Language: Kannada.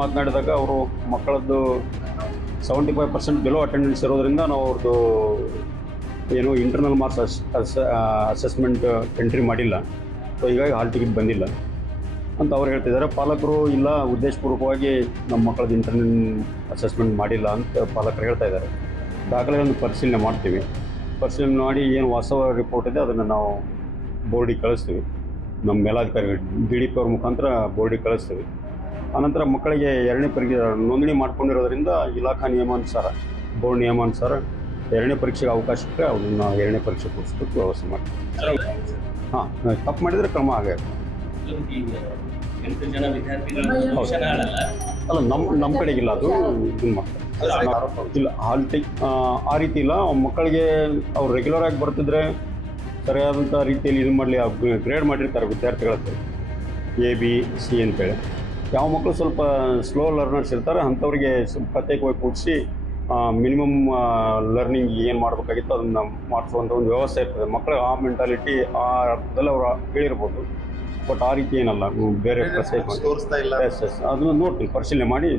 ಮಾತನಾಡಿದಾಗ ಅವರು ಮಕ್ಕಳದ್ದು 75% ಬಿಲೋ ಅಟೆಂಡೆನ್ಸ್ ಇರೋದ್ರಿಂದ ನಾವು ಅವ್ರದ್ದು ಏನು ಇಂಟರ್ನಲ್ ಮಾರ್ಕ್ಸ್ ಅಸೆಸ್ಮೆಂಟ್ ಎಂಟ್ರಿ ಮಾಡಿಲ್ಲ, ಸೊ ಹೀಗಾಗಿ ಹಾಲ್ ಟಿಕೆಟ್ ಬಂದಿಲ್ಲ ಅಂತ ಅವ್ರು ಹೇಳ್ತಿದ್ದಾರೆ. ಪಾಲಕರು ಇಲ್ಲ, ಉದ್ದೇಶಪೂರ್ವಕವಾಗಿ ನಮ್ಮ ಮಕ್ಕಳದ್ದು ಇಂಟರ್ನಲ್ ಅಸೆಸ್ಮೆಂಟ್ ಮಾಡಿಲ್ಲ ಅಂತ ಪಾಲಕರು ಹೇಳ್ತಾ ಇದ್ದಾರೆ. ದಾಖಲೆಗಳನ್ನು ಪರಿಶೀಲನೆ ಮಾಡ್ತೀವಿ. ಪರಿಶೀಲನೆ ಮಾಡಿ ಏನು ವಾಸ್ತವ ರಿಪೋರ್ಟ್ ಇದೆ ಅದನ್ನು ನಾವು ಬೋರ್ಡಿಗೆ ಕಳಿಸ್ತೀವಿ. ನಮ್ಮ ಮೇಲಾಧಿಕಾರಿಗಳು DDP ಅವ್ರ ಮುಖಾಂತರ ಬೋರ್ಡಿಗೆ ಕಳಿಸ್ತೀವಿ. ಆನಂತರ ಮಕ್ಕಳಿಗೆ 2ನೇ ಪರೀಕ್ಷೆ ನೋಂದಣಿ ಮಾಡ್ಕೊಂಡಿರೋದ್ರಿಂದ ಇಲಾಖಾ ನಿಯಮಾನುಸಾರ, ಬೋರ್ಡ್ ನಿಯಮಾನುಸಾರ 2ನೇ ಪರೀಕ್ಷೆಗೆ ಅವಕಾಶ ಇಟ್ಟರೆ ಅದನ್ನು 2ನೇ ಪರೀಕ್ಷೆ ಕೊಡಿಸ್ಬೇಕು ವ್ಯವಸ್ಥೆ ಮಾಡ್ತೀವಿ. ಹಾಂ, ತಪ್ಪು ಮಾಡಿದರೆ ಕ್ರಮ ಆಗಬೇಕು. ಅಲ್ಲ, ನಮ್ಮ ಕಡೆಗಿಲ್ಲ, ಅದು ಇದನ್ನು ಮಾಡ್ತಾರೆ ಇಲ್ಲ ಹಾಲ್ ಆ ರೀತಿ ಇಲ್ಲ. ಮಕ್ಕಳಿಗೆ ಅವ್ರು ರೆಗ್ಯುಲರ್ ಆಗಿ ಬರ್ತಿದ್ರೆ ಸರಿಯಾದಂಥ ರೀತಿಯಲ್ಲಿ ಇದು ಮಾಡಲಿ, ಗ್ರೇಡ್ ಮಾಡಿರ್ತಾರೆ ವಿದ್ಯಾರ್ಥಿಗಳ A B C ಅಂತೇಳಿ. ಯಾವ ಮಕ್ಕಳು ಸ್ವಲ್ಪ ಸ್ಲೋ ಲರ್ನರ್ಸ್ ಇರ್ತಾರೆ ಅಂಥವ್ರಿಗೆ ಪ್ರತ್ಯೇಕವಾಗಿ ಕೂಡಿಸಿ ಮಿನಿಮಮ್ ಲರ್ನಿಂಗ್ ಏನು ಮಾಡಬೇಕಾಗಿತ್ತು ಅದನ್ನು ಮಾಡಿಸುವಂಥ ಒಂದು ವ್ಯವಸ್ಥೆ ಇರ್ತದೆ. ಮಕ್ಕಳು ಆ ಮೆಂಟಾಲಿಟಿ ಆ ಅರ್ಥದಲ್ಲಿ ಅವರು ಹೇಳಿರ್ಬೋದು, ಬಟ್ ಆ ರೀತಿ ಏನಲ್ಲ, ಬೇರೆ ಪ್ರತ್ಯೇಕ ತೋರಿಸ್ತಾ ಇಲ್ಲ. ಎಸ್ ಅದನ್ನು ನೋಡ್ತೀನಿ, ಪರಿಶೀಲನೆ ಮಾಡಿ